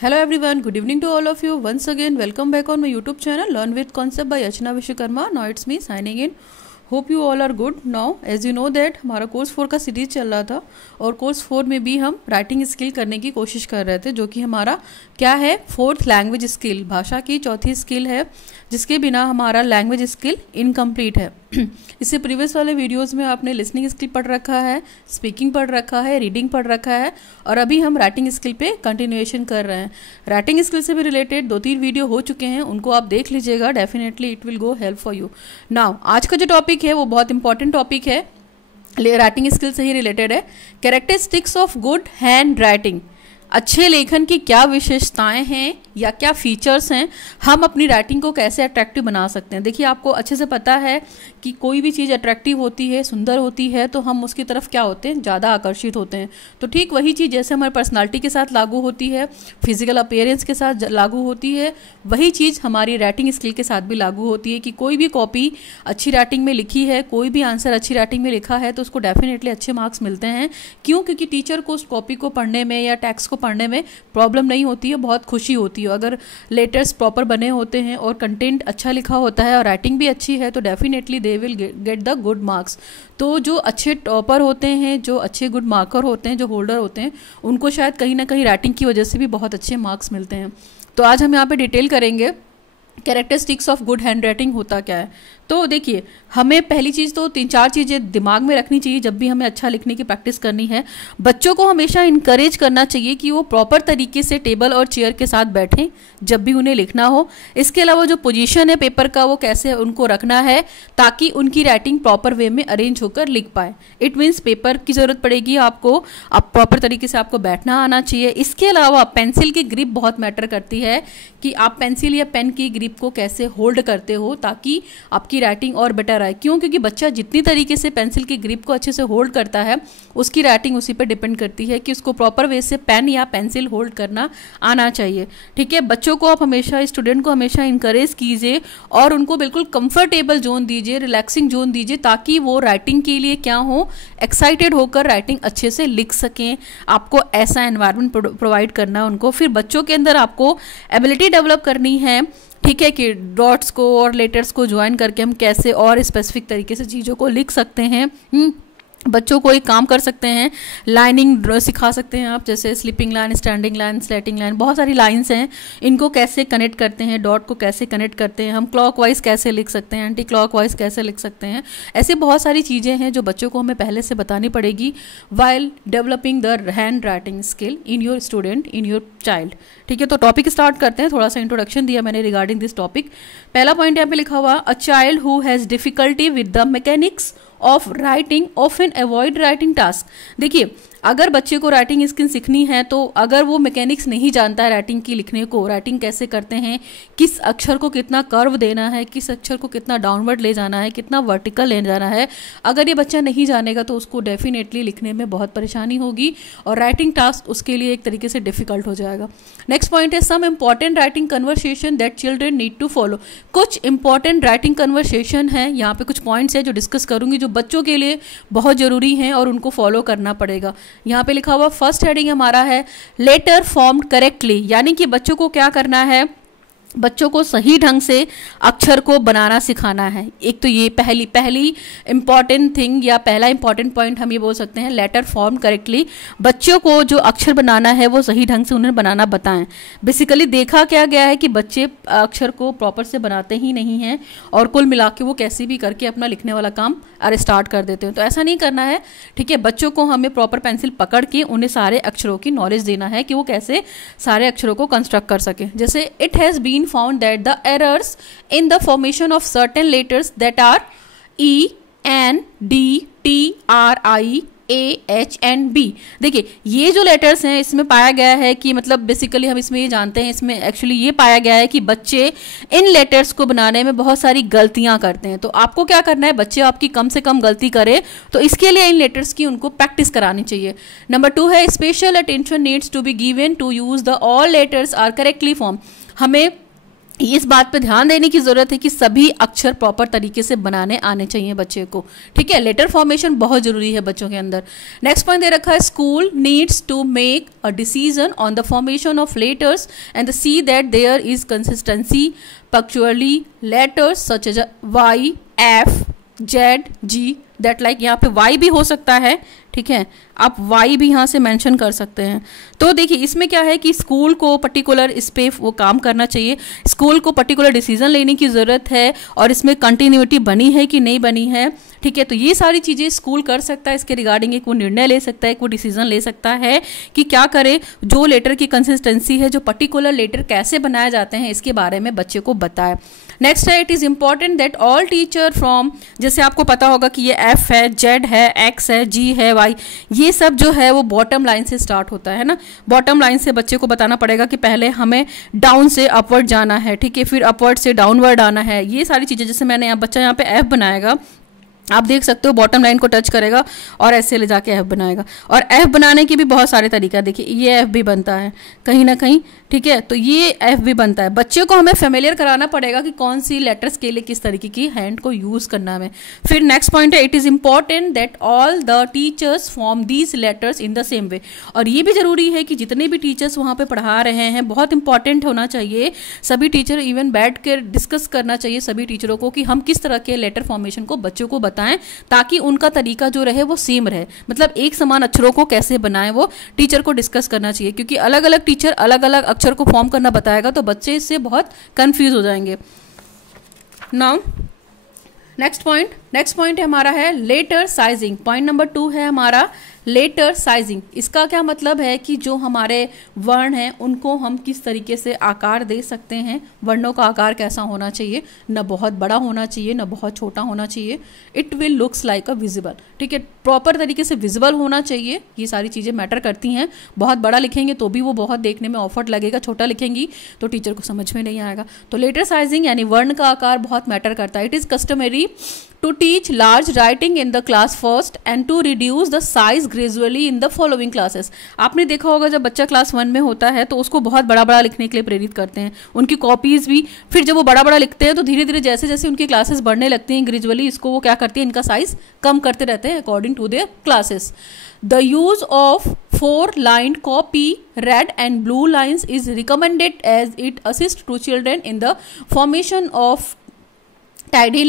Hello everyone, good evening to all of you. Once again, welcome back on my YouTube channel Learn with Concept by Archana Vishwakarma. Now it's me signing in. Hope you all are good. Now as you know that हमारा course 4 का series चल रहा था और course 4 में भी हम writing skill करने की कोशिश कर रहे थे, जो कि हमारा क्या है, 4th लैंग्वेज स्किल, भाषा की चौथी स्किल है, जिसके बिना हमारा लैंग्वेज स्किल इनकम्प्लीट है. इससे प्रीवियस वाले वीडियोस में आपने लिसनिंग स्किल पढ़ रखा है, स्पीकिंग पढ़ रखा है, रीडिंग पढ़ रखा है और अभी हम राइटिंग स्किल पे कंटिन्यूएशन कर रहे हैं. राइटिंग स्किल से भी रिलेटेड 2-3 वीडियो हो चुके हैं, उनको आप देख लीजिएगा. Definitely it will go help for you. Now आज का जो टॉपिक है वो बहुत इंपॉर्टेंट टॉपिक है, राइटिंग स्किल से ही रिलेटेड है. Characteristics of good hand writing. अच्छे लेखन की क्या विशेषताएं हैं या क्या फीचर्स हैं, हम अपनी राइटिंग को कैसे अट्रैक्टिव बना सकते हैं. देखिए, आपको अच्छे से पता है कि कोई भी चीज़ अट्रैक्टिव होती है, सुंदर होती है, तो हम उसकी तरफ क्या होते हैं, ज़्यादा आकर्षित होते हैं. तो ठीक वही चीज़ जैसे हमारी पर्सनालिटी के साथ लागू होती है, फिजिकल अपीयरेंस के साथ लागू होती है, वही चीज़ हमारी राइटिंग स्किल के साथ भी लागू होती है. कि कोई भी कॉपी अच्छी राइटिंग में लिखी है, कोई भी आंसर अच्छी राइटिंग में लिखा है, तो उसको डेफिनेटली अच्छे मार्क्स मिलते हैं. क्यों? क्योंकि टीचर को उस कॉपी को पढ़ने में या टेक्स्ट को पढ़ने में प्रॉब्लम नहीं होती है, बहुत खुशी होती है. अगर लेटर्स प्रॉपर बने होते हैं और कंटेंट अच्छा लिखा होता है और राइटिंग भी अच्छी है, तो definitely they will get the good marks. तो जो अच्छे टॉपर होते हैं, जो अच्छे गुड मार्कर होते हैं, जो होल्डर होते हैं, उनको शायद कहीं ना कहीं राइटिंग की वजह से भी बहुत अच्छे मार्क्स मिलते हैं. तो आज हम यहाँ पे डिटेल करेंगे characteristics of good hand writing होता क्या है. तो देखिए, हमें पहली चीज़ तो 3-4 चीज़ें दिमाग में रखनी चाहिए जब भी हमें अच्छा लिखने की प्रैक्टिस करनी है. बच्चों को हमेशा इनकरेज करना चाहिए कि वो प्रॉपर तरीके से टेबल और चेयर के साथ बैठें जब भी उन्हें लिखना हो. इसके अलावा जो पोजीशन है पेपर का, वो कैसे उनको रखना है ताकि उनकी राइटिंग प्रॉपर वे में अरेंज होकर लिख पाए. इट मीन्स पेपर की ज़रूरत पड़ेगी आपको, आप प्रॉपर तरीके से आपको बैठना आना चाहिए. इसके अलावा पेंसिल की ग्रिप बहुत मैटर करती है कि आप पेंसिल या पेन की ग्रिप को कैसे होल्ड करते हो ताकि आपकी राइटिंग और बेटर आए. क्यों? क्योंकि बच्चा जितनी तरीके से पेंसिल की ग्रिप को अच्छे से होल्ड करता है, उसकी राइटिंग उसी पे डिपेंड करती है कि उसको प्रॉपर वे से पेन या पेंसिल होल्ड करना आना चाहिए. ठीक है, बच्चों को आप हमेशा, स्टूडेंट को हमेशा इंकरेज कीजिए और उनको बिल्कुल कंफर्टेबल जोन दीजिए, रिलैक्सिंग जोन दीजिए, ताकि वो राइटिंग के लिए क्या हो, एक्साइटेड होकर राइटिंग अच्छे से लिख सकें. आपको ऐसा एनवायरनमेंट प्रोवाइड करना है उनको. फिर बच्चों के अंदर आपको एबिलिटी डेवलप करनी है, ठीक है, कि डॉट्स को और लेटर्स को ज्वाइन करके हम कैसे और स्पेसिफिक तरीके से चीज़ों को लिख सकते हैं. बच्चों को एक काम कर सकते हैं, लाइनिंग सिखा सकते हैं आप, जैसे sleeping line, standing line, slanting line, बहुत सारी लाइंस हैं. इनको कैसे कनेक्ट करते हैं, डॉट को कैसे कनेक्ट करते हैं, हम क्लॉकवाइज कैसे लिख सकते हैं, एंटी क्लॉकवाइज कैसे लिख सकते हैं. ऐसे बहुत सारी चीज़ें हैं जो बच्चों को हमें पहले से बतानी पड़ेगी while developing the hand writing skill in your student, in your child. ठीक है, तो टॉपिक स्टार्ट करते हैं. थोड़ा सा इंट्रोडक्शन दिया मैंने रिगार्डिंग दिस टॉपिक. पहला पॉइंट यहाँ पे लिखा हुआ, a child who has difficulty with the mechanics of writing often avoid writing task. देखिए, अगर बच्चे को राइटिंग स्किल सीखनी है तो अगर वो मैकेनिक्स नहीं जानता है राइटिंग की, लिखने को, राइटिंग कैसे करते हैं, किस अक्षर को कितना कर्व देना है, किस अक्षर को कितना डाउनवर्ड ले जाना है, कितना वर्टिकल ले जाना है, अगर ये बच्चा नहीं जानेगा तो उसको डेफिनेटली लिखने में बहुत परेशानी होगी और राइटिंग टास्क उसके लिए एक तरीके से डिफिकल्ट हो जाएगा. नेक्स्ट पॉइंट है, some important writing conversation that children need to follow. कुछ इंपॉर्टेंट राइटिंग कन्वर्सेशन है, यहाँ पे कुछ पॉइंट्स है जो डिस्कस करूंगी जो बच्चों के लिए बहुत जरूरी हैं और उनको फॉलो करना पड़ेगा. यहाँ पे लिखा हुआ फर्स्ट हेडिंग हमारा है लेटर फॉर्म्ड करेक्टली, यानी कि बच्चों को क्या करना है, बच्चों को सही ढंग से अक्षर को बनाना सिखाना है. एक तो ये पहली इंपॉर्टेंट थिंग या पहला इंपॉर्टेंट पॉइंट हम ये बोल सकते हैं, लेटर फॉर्म करेक्टली. बच्चों को जो अक्षर बनाना है वो सही ढंग से उन्हें बनाना बताएं. बेसिकली देखा क्या गया है कि बच्चे अक्षर को प्रॉपर से बनाते ही नहीं हैं और कुल मिला के वो कैसे भी करके अपना लिखने वाला काम स्टार्ट कर देते हैं. तो ऐसा नहीं करना है. ठीक है, बच्चों को हमें प्रॉपर पेंसिल पकड़ के उन्हें सारे अक्षरों की नॉलेज देना है कि वो कैसे सारे अक्षरों को कंस्ट्रक्ट कर सके. जैसे it has been found that the errors in the formation of certain letters that are E, N, D, T, R, I, A, H and B. देखिए, ये जो लेटर्स हैं इसमें पाया गया है कि मतलब बेसिकली हम इसमें ये जानते हैं, इसमें एक्चुअली ये पाया गया है कि बच्चे इन लेटर्स को बनाने में बहुत सारी गलतियां करते हैं. तो आपको क्या करना है, बच्चे आपकी कम से कम गलती करें, तो इसके लिए इन लेटर्स की उनको प्रैक्टिस करानी चाहिए. नंबर 2 है, special attention needs to be given to use the all letters are correctly form. हमें इस बात पे ध्यान देने की जरूरत है कि सभी अक्षर प्रॉपर तरीके से बनाने आने चाहिए बच्चे को, ठीक है। लेटर फॉर्मेशन बहुत जरूरी है बच्चों के अंदर। नेक्स्ट पॉइंट दे रखा है, school needs to make a decision on the formation of letters and see that there is consistency punctually letters such as Y, F, Z, G, that like यहाँ पे वाई भी हो सकता है, ठीक है, आप वाई भी यहाँ से मेंशन कर सकते हैं। तो देखिए इसमें क्या है कि स्कूल को पर्टिकुलर इस पे वो काम करना चाहिए, स्कूल को पर्टिकुलर डिसीजन लेने की ज़रूरत है और इसमें कंटिन्यूटी बनी है कि नहीं बनी है, ठीक है। तो ये सारी चीज़ें स्कूल कर सकता है, इसके रिगार्डिंग एक वो निर्णय ले सकता है, एक वो डिसीजन ले सकता है कि क्या करे, जो लेटर की कंसिस्टेंसी है, जो पर्टिकुलर लेटर कैसे बनाए जाते हैं, इसके बारे में बच्चे को बताए। नेक्स्ट है, it is important that all teacher from, जैसे आपको पता होगा कि ये एफ है, जेड है, एक्स है, जी है, वाई, ये सब जो है वो बॉटम लाइन से स्टार्ट होता है ना। बॉटम लाइन से बच्चे को बताना पड़ेगा कि पहले हमें डाउन से अपवर्ड जाना है, ठीक है, फिर अपवर्ड से डाउनवर्ड आना है। ये सारी चीज़ें, जैसे मैंने यहाँ बच्चा यहाँ पे एफ बनाएगा, आप देख सकते हो बॉटम लाइन को टच करेगा और ऐसे ले जाके एफ बनाएगा। और एफ बनाने के भी बहुत सारे तरीका, देखिए ये एफ भी बनता है कहीं ना कहीं, ठीक है, तो ये एफ भी बनता है। बच्चे को हमें फेमिलियर कराना पड़ेगा कि कौन सी लेटर्स के लिए किस तरीके की हैंड को यूज करना है। फिर नेक्स्ट पॉइंट है, it is important that all the teachers form these letters in the same way. और ये भी जरूरी है कि जितने भी टीचर्स वहाँ पे पढ़ा रहे हैं, बहुत इंपॉर्टेंट होना चाहिए, सभी टीचर इवन बैठ कर डिस्कस करना चाहिए सभी टीचरों को कि हम किस तरह के लेटर फॉर्मेशन को बच्चों को बताएं ताकि उनका तरीका जो रहे वो सेम रहे, मतलब एक समान अक्षरों को कैसे बनाएं वो टीचर को डिस्कस करना चाहिए, क्योंकि अलग अलग टीचर अलग अलग अक्षर को फॉर्म करना बताएगा तो बच्चे इससे बहुत कंफ्यूज हो जाएंगे। नाउ नेक्स्ट पॉइंट है हमारा है लेटर साइजिंग। पॉइंट नंबर 2 है हमारा लेटर साइजिंग। इसका क्या मतलब है कि जो हमारे वर्ण हैं उनको हम किस तरीके से आकार दे सकते हैं, वर्णों का आकार कैसा होना चाहिए, न बहुत बड़ा होना चाहिए न बहुत छोटा होना चाहिए। It will looks like a visible, ठीक है, प्रॉपर तरीके से विजिबल होना चाहिए। ये सारी चीज़ें मैटर करती हैं। बहुत बड़ा लिखेंगे तो भी वो बहुत देखने में ऑफर्ट लगेगा, छोटा लिखेंगी तो टीचर को समझ में नहीं आएगा। तो लेटर साइजिंग यानी वर्ण का आकार बहुत मैटर करता है। It is customary to teach large writing in the class first and to reduce the size gradually in the following classes। आपने देखा होगा जब बच्चा क्लास 1 में होता है तो उसको बहुत बड़ा बड़ा लिखने के लिए प्रेरित करते हैं, उनकी कॉपीज भी। फिर जब वो बड़ा बड़ा लिखते हैं तो धीरे धीरे जैसे जैसे उनकी क्लासेस बढ़ने लगती हैं ग्रेजुअली इसको वो क्या करते हैं, इनका साइज कम करते रहते हैं according to their classes. The use of 4-lined copy, red and blue lines is recommended as it assists to children in the formation of tiny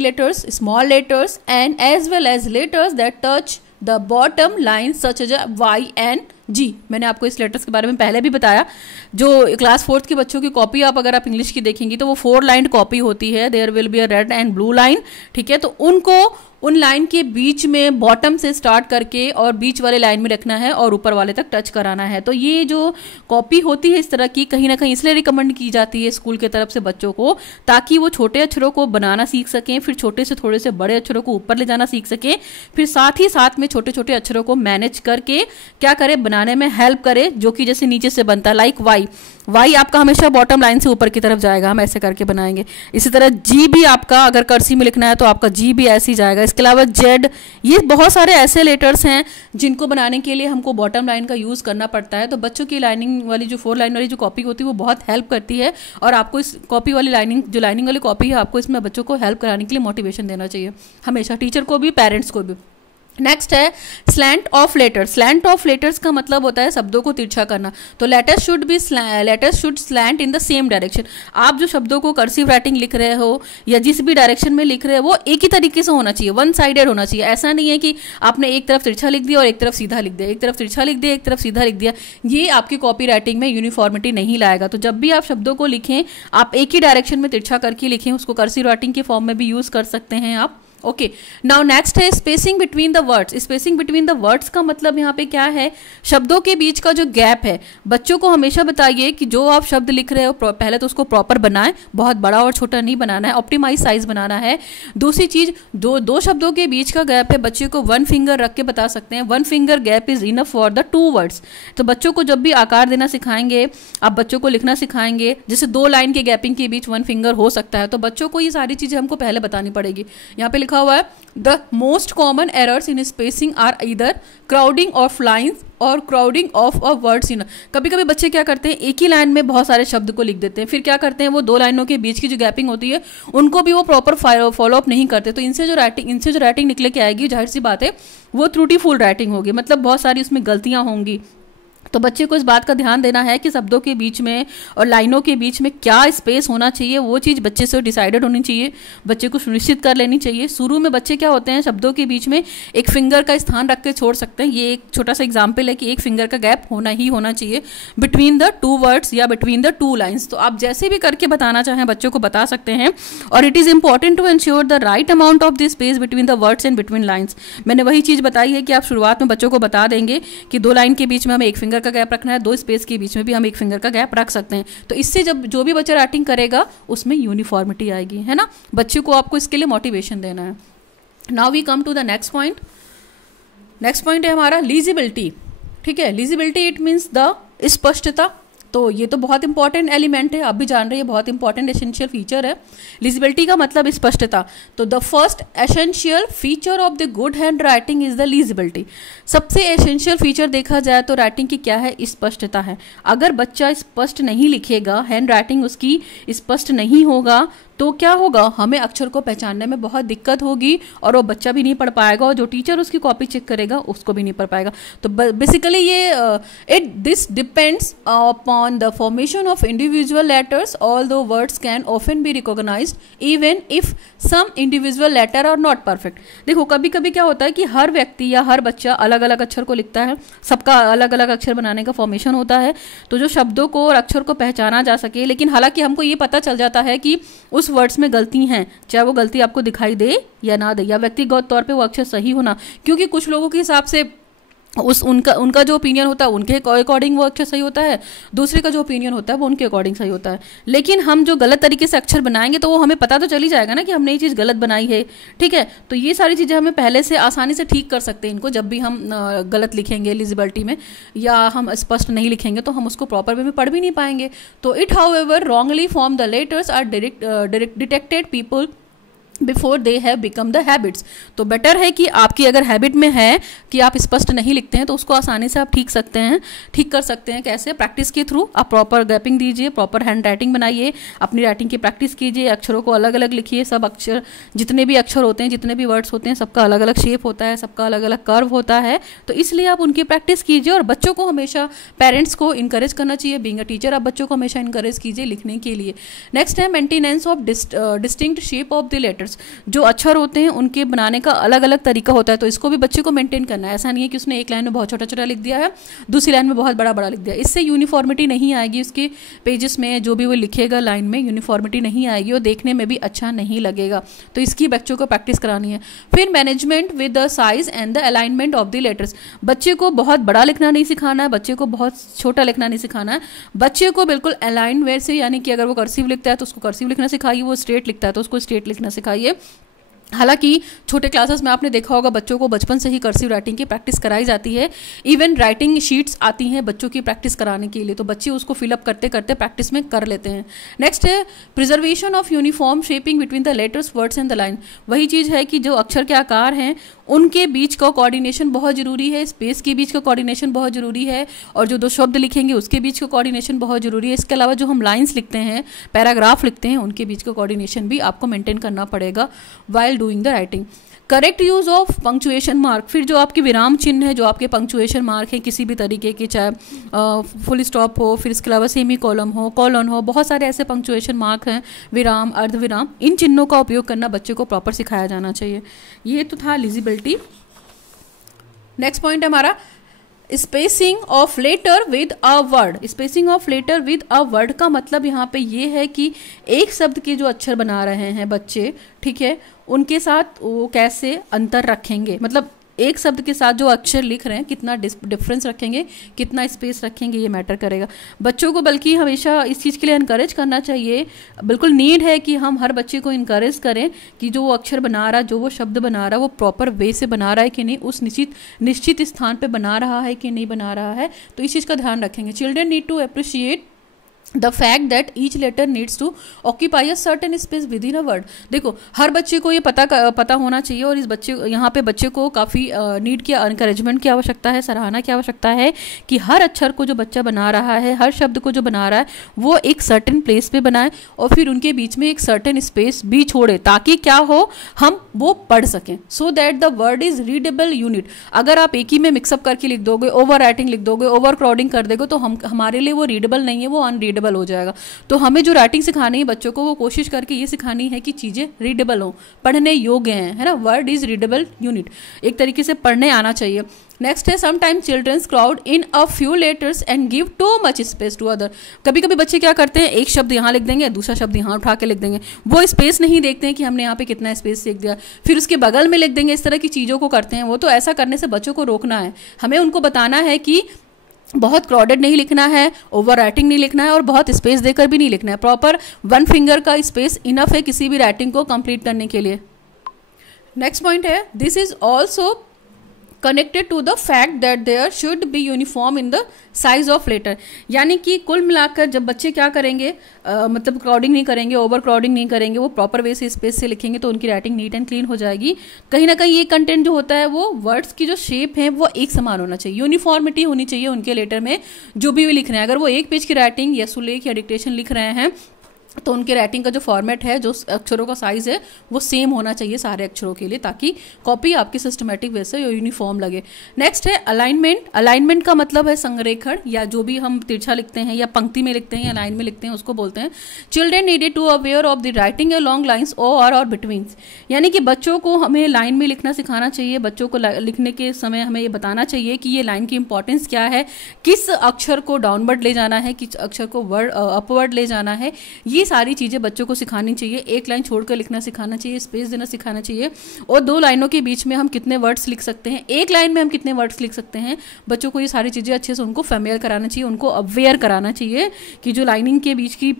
letters, small letters and as well as letters that touch the bottom line such as Y and G। मैंने आपको इस letters के बारे में पहले भी बताया। जो क्लास 4th के बच्चों की कॉपी आप अगर आप इंग्लिश की देखेंगी तो वो 4-lined कॉपी होती है। There will be a red and blue line, ठीक है, तो उनको उन लाइन के बीच में बॉटम से स्टार्ट करके और बीच वाले लाइन में रखना है और ऊपर वाले तक टच कराना है। तो ये जो कॉपी होती है इस तरह की कहीं ना कहीं इसलिए रिकमेंड की जाती है स्कूल की तरफ से बच्चों को, ताकि वो छोटे अक्षरों को बनाना सीख सकें, फिर छोटे से थोड़े से बड़े अक्षरों को ऊपर ले जाना सीख सकें, फिर साथ ही साथ में छोटे छोटे अक्षरों को मैनेज करके क्या करे, बनाने में हेल्प करे, जो कि जैसे नीचे से बनता है लाइक वाई आपका हमेशा बॉटम लाइन से ऊपर की तरफ जाएगा, हम ऐसे करके बनाएंगे। इसी तरह जी भी आपका अगर कर्सी में लिखना है तो आपका जी भी ऐसे ही जाएगा। इसके अलावा जेड, ये बहुत सारे ऐसे लेटर्स हैं जिनको बनाने के लिए हमको बॉटम लाइन का यूज़ करना पड़ता है। तो बच्चों की लाइनिंग वाली जो 4 लाइन वाली जो कॉपी होती है वो बहुत हेल्प करती है और आपको इस कॉपी वाली लाइनिंग वाली कॉपी है, आपको इसमें बच्चों को हेल्प कराने के लिए मोटिवेशन देना चाहिए हमेशा, टीचर को भी पेरेंट्स को भी। नेक्स्ट है slant of letters. Slant of letters का मतलब होता है शब्दों को तिरछा करना। तो letters should slant in the same direction. आप जो शब्दों को कर्सिव राइटिंग लिख रहे हो या जिस भी डायरेक्शन में लिख रहे हो वो एक ही तरीके से होना चाहिए, वन साइडेड होना चाहिए। ऐसा नहीं है कि आपने एक तरफ तिरछा लिख दिया और एक तरफ सीधा लिख दिया, एक तरफ तिरछा लिख दिया एक तरफ सीधा लिख दिया, ये आपकी कॉपी राइटिंग में यूनिफॉर्मिटी नहीं लाएगा। तो जब भी आप शब्दों को लिखें आप एक ही डायरेक्शन में तिरछा करके लिखें, उसको कर्सिव राइटिंग के फॉर्म में भी यूज कर सकते हैं आप। ओके, नाउ नेक्स्ट है spacing between the words. Spacing between the words का मतलब यहाँ पे क्या है, शब्दों के बीच का जो गैप है। बच्चों को हमेशा बताइए कि जो आप शब्द लिख रहे हो पहले तो उसको प्रॉपर बनाएं, बहुत बड़ा और छोटा नहीं बनाना है, ऑप्टिमाइज साइज बनाना है। दूसरी चीज, दो शब्दों के बीच का गैप है, बच्चे को 1 फिंगर रख के बता सकते हैं 1 finger gap is enough for the 2 words. तो बच्चों को जब भी आकार देना सिखाएंगे, आप बच्चों को लिखना सिखाएंगे, जैसे 2 लाइन के गैपिंग के बीच 1 फिंगर हो सकता है, तो बच्चों को ये सारी चीजें हमको पहले बतानी पड़ेगी। यहाँ पे लिखा हुआ है the most common errors in spacing are either crowding of lines और क्राउडिंग ऑफ वर्ड्स इन। कभी कभी बच्चे क्या करते हैं, एक ही लाइन में बहुत सारे शब्द को लिख देते हैं, फिर क्या करते हैं वो दो लाइनों के बीच की जो गैपिंग होती है उनको भी वो प्रॉपर फॉलो अप नहीं करते, तो इनसे जो राइटिंग निकले के आएगी, जाहिर सी बात है वो त्रुटिफुल राइटिंग होगी, मतलब बहुत सारी उसमें गलतियां होंगी। तो बच्चे को इस बात का ध्यान देना है कि शब्दों के बीच में और लाइनों के बीच में क्या स्पेस होना चाहिए, वो चीज़ बच्चे से डिसाइडेड होनी चाहिए, बच्चे को सुनिश्चित कर लेनी चाहिए। शुरू में बच्चे क्या होते हैं, शब्दों के बीच में एक फिंगर का स्थान रख के छोड़ सकते हैं। ये एक छोटा सा एग्जाम्पल है कि एक फिंगर का गैप होना चाहिए बिटवीन द टू वर्ड्स या बिटवीन द टू लाइन्स। तो आप जैसे भी करके बताना चाहें बच्चों को बता सकते हैं। और it is important to ensure the right amount of the space between the words and between lines. मैंने वही चीज़ बताई है कि आप शुरुआत में बच्चों को बता देंगे कि दो लाइन के बीच में हमें एक फिंगर का गैप रखना है, दो स्पेस के बीच में भी हम एक फिंगर का गैप रख सकते हैं। तो इससे जब जो भी बच्चा राइटिंग करेगा उसमें यूनिफॉर्मिटी आएगी, है ना। बच्चे को आपको इसके लिए मोटिवेशन देना है। Now we come to the next point. Next point है हमारा लीजिबिलिटी। ठीक है, लीजिबिलिटी इट मीन्स द स्पष्टता। तो ये तो बहुत इंपॉर्टेंट एलिमेंट है, आप भी जान रहे हैं, बहुत इंपॉर्टेंट एसेंशियल फीचर है। लीजिबिलिटी का मतलब स्पष्टता। तो the first essential feature of the good hand writing is the legibility. सबसे एसेंशियल फीचर देखा जाए तो राइटिंग की क्या है, स्पष्टता है। अगर बच्चा स्पष्ट नहीं लिखेगा, हैंड राइटिंग उसकी स्पष्ट नहीं होगा, तो क्या होगा, हमें अक्षर को पहचानने में बहुत दिक्कत होगी और वो बच्चा भी नहीं पढ़ पाएगा और जो टीचर उसकी कॉपी चेक करेगा उसको भी नहीं पढ़ पाएगा। तो बेसिकली ये this depends upon the formation of individual letters, although words can often be recognised even if some individual letter are not perfect. देखो कभी कभी क्या होता है कि हर व्यक्ति या हर बच्चा अलग अलग अक्षर को लिखता है, सबका अलग अलग अक्षर बनाने का फॉर्मेशन होता है, तो जो शब्दों को और अक्षर को पहचाना जा सके। लेकिन हालांकि हमको ये पता चल जाता है कि उस वर्ड्स में गलती हैं, चाहे वो गलती आपको दिखाई दे या ना दे, या व्यक्तिगत तौर पे वो अक्षर सही होना, क्योंकि कुछ लोगों के हिसाब से उनका जो ओपिनियन होता है उनके अकॉर्डिंग वो अक्षर सही होता है, दूसरे का जो ओपिनियन होता है वो उनके अकॉर्डिंग सही होता है। लेकिन हम जो गलत तरीके से अक्षर बनाएंगे तो वो हमें पता तो चल ही जाएगा ना कि हमने ये चीज़ गलत बनाई है। ठीक है, तो ये सारी चीज़ें हमें पहले से आसानी से ठीक कर सकते हैं इनको। जब भी हम गलत लिखेंगे लीजिबिलिटी में या हम स्पष्ट नहीं लिखेंगे तो हम उसको प्रॉपर वे में पढ़ भी नहीं पाएंगे। तो it however wrongly form the letters are detected people before they have become the habits. तो बेटर है कि आपकी अगर हैबिट में है कि आप स्पष्ट नहीं लिखते हैं तो उसको आसानी से आप ठीक कर सकते हैं। कैसे? प्रैक्टिस के थ्रू। आप प्रॉपर गैपिंग दीजिए, प्रॉपर हैंड राइटिंग बनाइए, अपनी राइटिंग की प्रैक्टिस कीजिए, अक्षरों को अलग अलग लिखिए। सब अक्षर, जितने भी अक्षर होते हैं, जितने भी वर्ड्स होते हैं, सबका अलग अलग शेप होता है, सबका अलग अलग कर्व होता है। तो इसलिए आप उनकी प्रैक्टिस कीजिए। और बच्चों को हमेशा, पेरेंट्स को इंकरेज करना चाहिए। बीइंग अ टीचर आप बच्चों को हमेशा इंकरेज कीजिए लिखने के लिए। नेक्स्ट है maintenance of distinct shape of the letters. जो अक्षर होते हैं उनके बनाने का अलग अलग तरीका होता है, तो इसको भी बच्चे को मेंटेन करना है। ऐसा नहीं है कि उसने एक लाइन में बहुत छोटा छोटा लिख दिया है, दूसरी लाइन में बहुत बड़ा बड़ा लिख दिया। इससे यूनिफॉर्मिटी नहीं आएगी, उसके पेजेस में जो भी वो लिखेगा लाइन में यूनिफॉर्मिटी नहीं आएगी और देखने में भी अच्छा नहीं लगेगा। तो इसकी बच्चों को प्रैक्टिस करानी है। फिर management with the size and the alignment of the letters. बच्चे को बहुत बड़ा लिखना नहीं सिखाना है, बच्चे को बहुत छोटा लिखना नहीं सिखाना है। बच्चे को बिल्कुल अलाइन वे से, यानी कि अगर वो कर्सिव लिखता है तो उसको कर्सिव लिखना सिखाइए, वो स्ट्रेट लिखता है तो उसको स्ट्रेट लिखना सिखाइए। हालांकि छोटे क्लासेस में आपने देखा होगा बच्चों को बचपन से ही कर्सिव राइटिंग की प्रैक्टिस कराई जाती है। इवन राइटिंग शीट्स आती हैं बच्चों की प्रैक्टिस कराने के लिए, तो बच्चे उसको फिलअप करते करते प्रैक्टिस में कर लेते हैं। नेक्स्ट है preservation of uniform shaping between the letters, words and the line. वही चीज़ है कि जो अक्षर के आकार हैं उनके बीच का कोऑर्डिनेशन बहुत जरूरी है, स्पेस के बीच का कोऑर्डिनेशन बहुत जरूरी है, और जो दो शब्द लिखेंगे उसके बीच का कोऑर्डिनेशन बहुत जरूरी है। इसके अलावा जो हम लाइन्स लिखते हैं, पैराग्राफ लिखते हैं, उनके बीच का कोऑर्डिनेशन भी आपको मेंटेन करना पड़ेगा while doing the writing. Correct use of punctuation mark. फिर जो आपके विराम चिन्ह है, जो आपके पंक्चुएशन मार्क है किसी भी तरीके के, चाहे फुल स्टॉप हो, फिर इसके अलावा सेमी कॉलम हो, कॉलन हो, बहुत सारे ऐसे पंक्चुएशन मार्क हैं, विराम, अर्धविराम, इन चिन्हों का उपयोग करना बच्चे को प्रॉपर सिखाया जाना चाहिए। ये तो था लीजिबिलिटी। नेक्स्ट पॉइंट है हमारा spacing of letter with a word. Spacing of letter with a word का मतलब यहाँ पे ये है कि एक शब्द के जो अक्षर बना रहे हैं बच्चे, ठीक है, उनके साथ वो कैसे अंतर रखेंगे, मतलब एक शब्द के साथ जो अक्षर लिख रहे हैं कितना डिफरेंस रखेंगे, कितना स्पेस रखेंगे, ये मैटर करेगा बच्चों को। बल्कि हमेशा इस चीज़ के लिए इनकरेज करना चाहिए, बिल्कुल नीड है कि हम हर बच्चे को इनकरेज करें कि जो वो अक्षर बना रहा, जो वो शब्द बना रहा, वो प्रॉपर वे से बना रहा है कि नहीं, उस निश्चित स्थान पे बना रहा है कि नहीं बना रहा है। तो इस चीज़ का ध्यान रखेंगे। Children need to appreciate the fact that each letter needs to occupy a certain space within a word. देखो हर बच्चे को ये पता होना चाहिए, और इस बच्चे यहाँ पे बच्चे को काफ़ी नीड की इंकरेजमेंट की आवश्यकता है, सराहना की आवश्यकता है कि हर अक्षर को जो बच्चा बना रहा है, हर शब्द को जो बना रहा है, वो एक सर्टेन प्लेस पे बनाए और फिर उनके बीच में एक सर्टेन स्पेस भी छोड़े, ताकि क्या हो, हम वो पढ़ सकें, so that the word is readable unit. अगर आप एक ही में मिक्सअप करके लिख दोगे, ओवर राइटिंग लिख दोगे, ओवर क्राउडिंग कर दोगे, तो हमारे लिए वो रीडेबल नहीं है, वो अनरीडेबल हो जाएगा। तो हमें जो राइटिंग सिखानी है बच्चों को, वो कोशिश करके ये सिखानी है कि चीजें रीडेबल हो, पढ़ने योग्य हैं, है ना। वर्ड इज रीडेबल यूनिट, एक तरीके से पढ़ने आना चाहिए। नेक्स्ट है sometimes childrens crowd in a few letters and give too much space to other. कभी कभी बच्चे क्या करते हैं, एक शब्द यहाँ लिख देंगे, दूसरा शब्द यहाँ उठा के लिख देंगे, वो स्पेस नहीं देखते हैं कि हमने यहाँ पे कितना स्पेस लिख दिया, फिर उसके बगल में लिख देंगे, इस तरह की चीज़ों को करते हैं वो। तो ऐसा करने से बच्चों को रोकना है, हमें उनको बताना है कि बहुत क्राउडेड नहीं लिखना है, ओवर राइटिंग नहीं लिखना है, और बहुत स्पेस देकर भी नहीं लिखना है। प्रॉपर 1 फिंगर का स्पेस इनफ है किसी भी राइटिंग को कंप्लीट करने के लिए। नेक्स्ट पॉइंट है, this is also connected to the fact that there should be uniform in the size of letter. यानी कि कुल मिलाकर जब बच्चे क्या करेंगे, मतलब क्राउडिंग नहीं करेंगे, ओवर क्राउडिंग नहीं करेंगे, वो प्रॉपर वे से स्पेस से लिखेंगे, तो उनकी राइटिंग नीट एंड क्लीन हो जाएगी। कहीं ना कहीं ये कंटेंट जो होता है, वो वर्ड्स की जो शेप है वो एक समान होना चाहिए, यूनिफॉर्मिटी होनी चाहिए उनके लेटर में, जो भी वे लिख रहे हैं। अगर वो एक पेज की राइटिंग या सुलेख या डिक्टेशन लिख रहे हैं, तो उनके राइटिंग का जो फॉर्मेट है, जो अक्षरों का साइज है, वो सेम होना चाहिए सारे अक्षरों के लिए, ताकि कॉपी आपकी सिस्टमेटिक वे से यूनिफॉर्म लगे। नेक्स्ट है अलाइनमेंट। अलाइनमेंट का मतलब है संरेखण, या जो भी हम तिरछा लिखते हैं या पंक्ति में लिखते हैं या लाइन में लिखते हैं, उसको बोलते हैं। Children needed to aware of the writing along lines और बिटवीन। यानी कि बच्चों को हमें लाइन में लिखना सिखाना चाहिए, बच्चों को लिखने के समय हमें ये बताना चाहिए कि ये लाइन की इंपॉर्टेंस क्या है, किस अक्षर को डाउनवर्ड ले जाना है, किस अक्षर को अपवर्ड ले जाना है। ये सारी चीजें बच्चों को सिखानी चाहिए। एक लाइन छोड़कर लिखना सिखाना चाहिए, स्पेस देना सिखाना चाहिए, और 2 लाइनों के बीच में हम कितने वर्ड्स लिख सकते हैं, एक लाइन में हम कितने वर्ड्स लिख सकते हैं, बच्चों को ये सारी चीजें अच्छे से उनको फेमिलियर कराना चाहिए, उनको अवेयर कराना चाहिए कि जो लाइनिंग के बीच की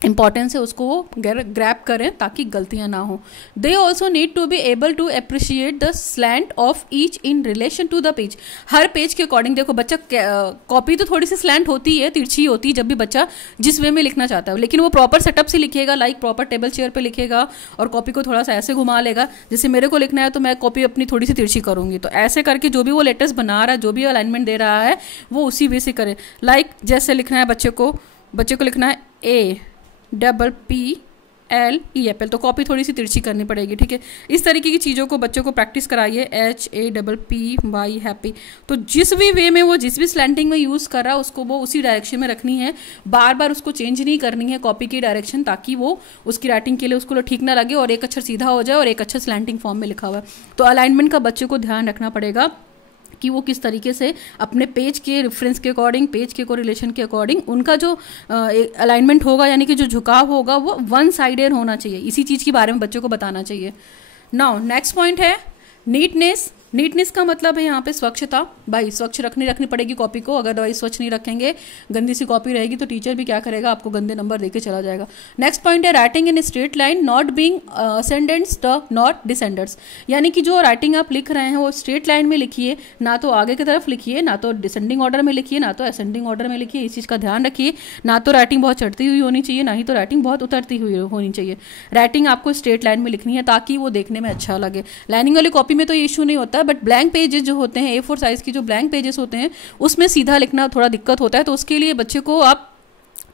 इंपॉर्टेंस है उसको वो ग्रैब करें, ताकि गलतियां ना हो। They also need to be able to appreciate the slant of each in relation to the page. हर पेज के अकॉर्डिंग, देखो बच्चा, कॉपी तो थोड़ी सी स्लैंट होती है, तिरछी होती है, जब भी बच्चा जिस वे में लिखना चाहता है, लेकिन वो प्रॉपर सेटअप से लिखेगा, लाइक प्रॉपर टेबल चेयर पे लिखेगा, और कॉपी को थोड़ा सा ऐसे घुमा लेगा। जैसे मेरे को लिखना है तो मैं कॉपी अपनी थोड़ी सी तिरछी करूंगी, तो ऐसे करके जो भी वो लेटर्स बना रहा है, जो भी अलाइनमेंट दे रहा है, वो उसी वे से करे। लाइक जैसे लिखना है बच्चे को लिखना है APPLEFL, तो कॉपी थोड़ी सी तिरछी करनी पड़ेगी, ठीक है। इस तरीके की चीज़ों को बच्चों को प्रैक्टिस कराइए। HAPPY हैप्पी, तो जिस भी वे में वो जिस भी स्लैंटिंग में यूज़ कर रहा है, उसको वो उसी डायरेक्शन में रखनी है, बार बार उसको चेंज नहीं करनी है कॉपी की डायरेक्शन, ताकि वो उसकी राइटिंग के लिए उसको ठीक ना लगे और एक अक्षर सीधा हो जाए और एक अक्षर स्लैंटिंग फॉर्म में लिखा हुआ है। तो अलाइनमेंट का बच्चे को ध्यान रखना पड़ेगा कि वो किस तरीके से अपने पेज के रेफरेंस के अकॉर्डिंग, पेज के कोरिलेशन के अकॉर्डिंग उनका जो अलाइनमेंट होगा, यानी कि जो झुकाव होगा, वो 1 साइडेड होना चाहिए। इसी चीज़ के बारे में बच्चों को बताना चाहिए। नाउ नेक्स्ट पॉइंट है नीटनेस। नीटनेस का मतलब है यहाँ पे स्वच्छता। भाई स्वच्छ रखनी पड़ेगी कॉपी को, अगर दवाई स्वच्छ नहीं रखेंगे, गंदी सी कॉपी रहेगी, तो टीचर भी क्या करेगा, आपको गंदे नंबर देके चला जाएगा। नेक्स्ट पॉइंट है writing in straight line, not being ascendants not descendants. यानी कि जो राइटिंग आप लिख रहे हैं वो स्ट्रेट लाइन में लिखिए, ना तो आगे की तरफ लिखिए, ना तो डिसेंडिंग ऑर्डर में लिखिए, ना तो असेंडिंग ऑर्डर में लिखिए। इस चीज़ का ध्यान रखिए। ना तो राइटिंग बहुत चढ़ती हुई होनी चाहिए, ना ही तो राइटिंग बहुत उतरती हुई होनी चाहिए। राइटिंग आपको स्ट्रेट लाइन में लिखनी है, ताकि वो देखने में अच्छा लगे। लाइनिंग वाली कॉपी में तो ये इशू नहीं होता है, बट ब्लैंक पेजेस जो होते हैं, A4 साइज की जो ब्लैंक पेजेस होते हैं, उसमें सीधा लिखना थोड़ा दिक्कत होता है। तो उसके लिए बच्चे को आप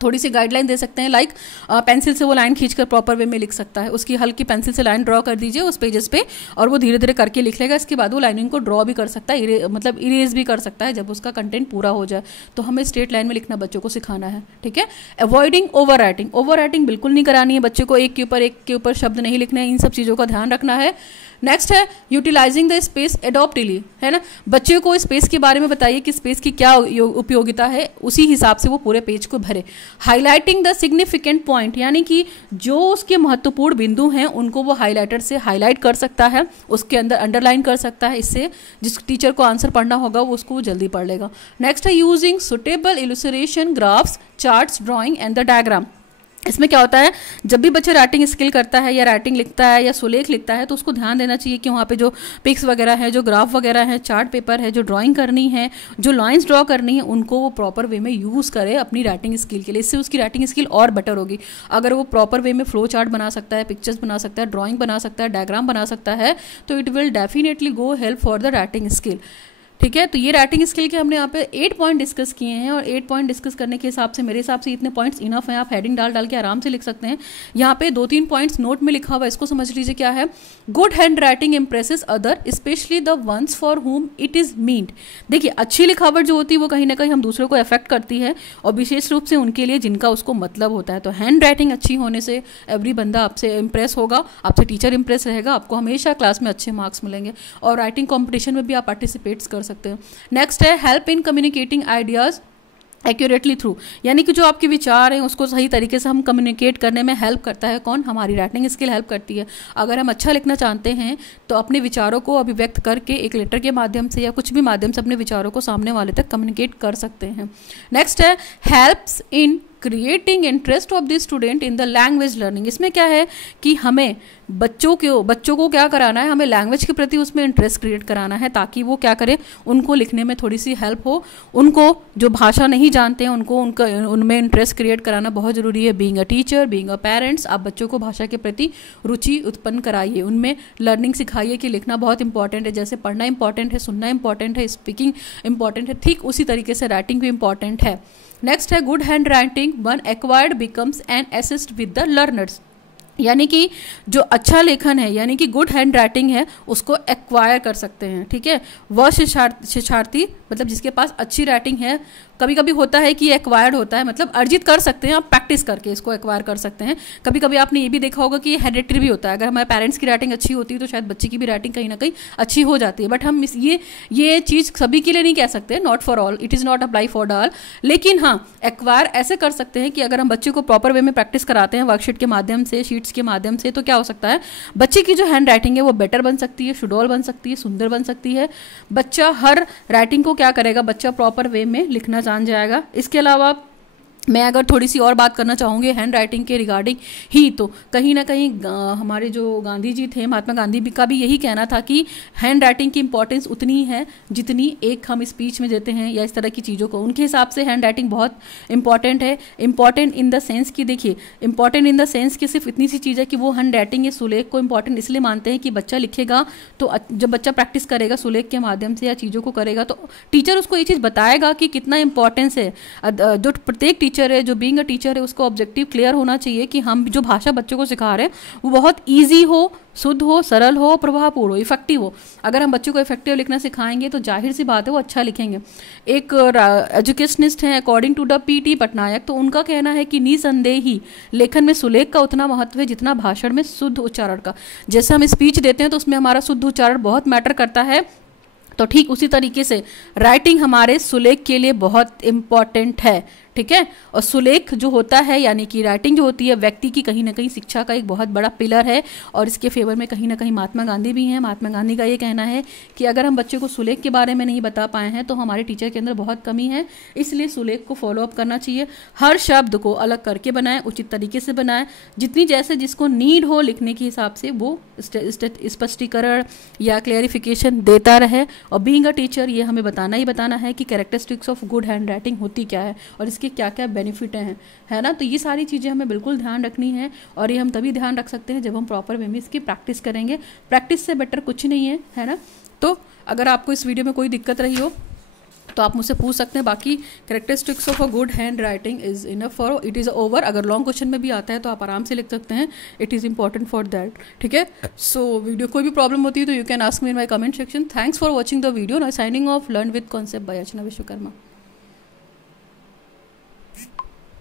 थोड़ी सी गाइडलाइन दे सकते हैं, लाइक पेंसिल से वो लाइन खींचकर प्रॉपर वे में लिख सकता है। उसकी हल्की पेंसिल से लाइन ड्रॉ कर दीजिए उस पेजेस पे, और वो धीरे धीरे करके लिख लेगा। इसके बाद वो लाइनिंग को ड्रॉ भी कर सकता है, मतलब इरेज भी कर सकता है जब उसका कंटेंट पूरा हो जाए। तो हमें स्ट्रेट लाइन में लिखना बच्चों को सिखाना है, ठीक है। Avoiding over writing, over writing बिल्कुल नहीं करानी है बच्चे को, एक के ऊपर शब्द नहीं लिखने हैं, इन सब चीज़ों का ध्यान रखना है। नेक्स्ट है यूटिलाइजिंग द स्पेस एडॉप्टिवली, है ना। बच्चे को स्पेस के बारे में बताइए कि स्पेस की क्या उपयोगिता है, उसी हिसाब से वो पूरे पेज को भरे। हाईलाइटिंग द सिग्निफिकेंट पॉइंट, यानी कि जो उसके महत्वपूर्ण बिंदु हैं उनको वो हाईलाइटर से हाईलाइट कर सकता है, उसके अंदर अंडरलाइन कर सकता है। इससे जिस टीचर को आंसर पढ़ना होगा वो उसको जल्दी पढ़ लेगा। नेक्स्ट है using suitable illustration, graphs, charts, drawing and the diagram. इसमें क्या होता है, जब भी बच्चा राइटिंग स्किल करता है या राइटिंग लिखता है या सुलेख लिखता है तो उसको ध्यान देना चाहिए कि वहाँ पे जो पिक्स वगैरह है, जो ग्राफ वगैरह है, चार्ट पेपर है, जो ड्राइंग करनी है, जो लाइंस ड्रॉ करनी है, उनको वो प्रॉपर वे में यूज़ करे अपनी राइटिंग स्किल के लिए। इससे उसकी राइटिंग स्किल और बेटर होगी। अगर वो प्रॉपर वे में फ्लो चार्ट बना सकता है, पिक्चर्स बना सकता है, ड्राइंग बना सकता है, डायग्राम बना सकता है, तो it will definitely go help for the writing skill. ठीक है, तो ये राइटिंग स्किल के हमने यहाँ पे 8 पॉइंट डिस्कस किए हैं, और 8 पॉइंट डिस्कस करने के हिसाब से मेरे हिसाब से इतने पॉइंट्स इनफ हैं। आप हेडिंग डाल के आराम से लिख सकते हैं। यहाँ पे 2-3 पॉइंट्स नोट में लिखा हुआ है, इसको समझ लीजिए क्या है। Good hand writing impresses other, specially the ones for हुम इट इज मीन्ड। देखिए, अच्छी लिखावट जो होती है वो कहीं ना कहीं हम दूसरों को अफेक्ट करती है, और विशेष रूप से उनके लिए जिनका उसको मतलब होता है। तो हैंड राइटिंग अच्छी होने से एवरी बंदा आपसे इम्प्रेस होगा, आपसे टीचर इम्प्रेस रहेगा, आपको हमेशा क्लास में अच्छे मार्क्स मिलेंगे, और राइटिंग कॉम्पिटिशन में भी आप पार्टिसिपेट्स कर सकते हैं। नेक्स्ट है help in communicating ideas accurately through, यानी कि जो आपके विचार हैं उसको सही तरीके से हम कम्युनिकेट करने में हेल्प करता है कौन, हमारी राइटिंग स्किल हेल्प करती है। अगर हम अच्छा लिखना चाहते हैं तो अपने विचारों को अभिव्यक्त करके एक लेटर के माध्यम से या कुछ भी माध्यम से अपने विचारों को सामने वाले तक कम्युनिकेट कर सकते हैं। नेक्स्ट है helps in creating interest of the student in the language learning. इसमें क्या है कि हमें बच्चों को क्या कराना है, हमें लैंग्वेज के प्रति उसमें इंटरेस्ट क्रिएट कराना है, ताकि वो क्या करें, उनको लिखने में थोड़ी सी हेल्प हो। उनको जो भाषा नहीं जानते हैं उनको उनमें इंटरेस्ट क्रिएट कराना बहुत ज़रूरी है। Being a teacher, being a parents, आप बच्चों को भाषा के प्रति रुचि उत्पन्न कराइए, उनमें लर्निंग सिखाइए कि लिखना बहुत इंपॉर्टेंट है। जैसे पढ़ना इंपॉर्टेंट है, सुनना इंपॉर्टेंट है, स्पीकिंग इंपॉर्टेंट है, ठीक उसी तरीके से राइटिंग भी इंपॉर्टेंट है। नेक्स्ट है good hand writing one acquired becomes N assist with the learners, यानी कि जो अच्छा लेखन है, यानी कि गुड हैंड राइटिंग है, उसको एक्वायर कर सकते हैं। ठीक है, वह शिक्षार्थी मतलब जिसके पास अच्छी राइटिंग है, कभी कभी होता है कि एक्वायर्ड होता है, मतलब अर्जित कर सकते हैं आप प्रैक्टिस करके, इसको एक्वायर कर सकते हैं। कभी कभी आपने ये भी देखा होगा कि ये हेरिडिटरी भी होता है। अगर हमारे पेरेंट्स की राइटिंग अच्छी होती है तो शायद बच्चे की भी राइटिंग कहीं ना कहीं अच्छी हो जाती है। बट हम ये चीज़ सभी के लिए नहीं कह सकते, not for all, it is not apply for all. लेकिन हाँ, एक्वायर ऐसे कर सकते हैं कि अगर हम बच्चे को प्रॉपर वे में प्रैक्टिस कराते हैं वर्कशीट के माध्यम से, शीट्स के माध्यम से, तो क्या हो सकता है, बच्चे की जो हैंड राइटिंग है वो बेटर बन सकती है, सुडौल बन सकती है, सुंदर बन सकती है। बच्चा हर राइटिंग को क्या करेगा, बच्चा प्रॉपर वे में लिखना जान जाएगा। इसके अलावा मैं अगर थोड़ी सी और बात करना चाहूँगी हैंड राइटिंग के रिगार्डिंग ही, तो कहीं ना कहीं हमारे जो गांधी जी थे, महात्मा गांधी का भी यही कहना था कि हैंड राइटिंग की इंपॉर्टेंस उतनी है जितनी एक हम स्पीच में देते हैं या इस तरह की चीज़ों को। उनके हिसाब से हैंड राइटिंग बहुत इंपॉर्टेंट है। इंपॉर्टेंट इन द सेंस कि देखिए, इंपॉर्टेंट इन द सेंस कि सिर्फ इतनी सी चीज़ है कि वो हैंड राइटिंग या सुलेख को इंपॉर्टेंट इसलिए मानते हैं कि बच्चा लिखेगा तो जब बच्चा प्रैक्टिस करेगा सुलेख के माध्यम से या चीज़ों को करेगा तो टीचर उसको ये चीज़ बताएगा कि कितना इंपॉर्टेंस है। जो प्रत्येक टीचर है, जो बीइंग अ टीचर है, उसको ऑब्जेक्टिव क्लियर होना चाहिए कि हम जो भाषा बच्चों को सिखा रहे हैं वो बहुत ईजी हो, शुद्ध हो, सरल हो, प्रभावपूर्ण हो, इफेक्टिव हो। अगर हम बच्चों को इफेक्टिव लिखना सिखाएंगे तो जाहिर सी बात है वो अच्छा लिखेंगे। एक एजुकेशनिस्ट हैं according to the PT Pattanaik, तो उनका कहना है कि निसंदेह ही लेखन में सुलेख का उतना महत्व है जितना भाषण में शुद्ध उच्चारण का। जैसे हम स्पीच देते हैं तो उसमें हमारा शुद्ध उच्चारण बहुत मैटर करता है, तो ठीक उसी तरीके से राइटिंग हमारे सुलेख के लिए बहुत इंपॉर्टेंट है। ठीक है, और सुलेख जो होता है यानी कि राइटिंग जो होती है व्यक्ति की कहीं ना कहीं शिक्षा का एक बहुत बड़ा पिलर है, और इसके फेवर में कहीं ना कहीं महात्मा गांधी भी हैं। महात्मा गांधी का ये कहना है कि अगर हम बच्चे को सुलेख के बारे में नहीं बता पाए हैं तो हमारे टीचर के अंदर बहुत कमी है, इसलिए सुलेख को फॉलो अप करना चाहिए। हर शब्द को अलग करके बनाएं, उचित तरीके से बनाएं, जितनी जैसे जिसको नीड हो लिखने के हिसाब से वो स्पष्टीकरण या क्लियरिफिकेशन देता रहे। और बीइंग अ टीचर ये हमें बताना ही बताना है कि characteristics of good hand writing होती क्या है और इसके क्या क्या बेनिफिट हैं, है ना। तो ये सारी चीज़ें हमें बिल्कुल ध्यान रखनी है, और ये हम तभी ध्यान रख सकते हैं जब हम प्रॉपर वे में इसकी प्रैक्टिस करेंगे। प्रैक्टिस से बेटर कुछ नहीं है ना। तो अगर आपको इस वीडियो में कोई दिक्कत रही हो तो आप मुझसे पूछ सकते हैं। बाकी characteristics of a good hand writing is enough for it is over. अगर लॉन्ग क्वेश्चन में भी आता है तो आप आराम से लिख सकते हैं, it is important for that. ठीक है, सो वीडियो कोई भी प्रॉब्लम होती है तो you can ask me in my comment section. Thanks for watching the video. Now signing off, learn with concept bye Archana Vishwakarma.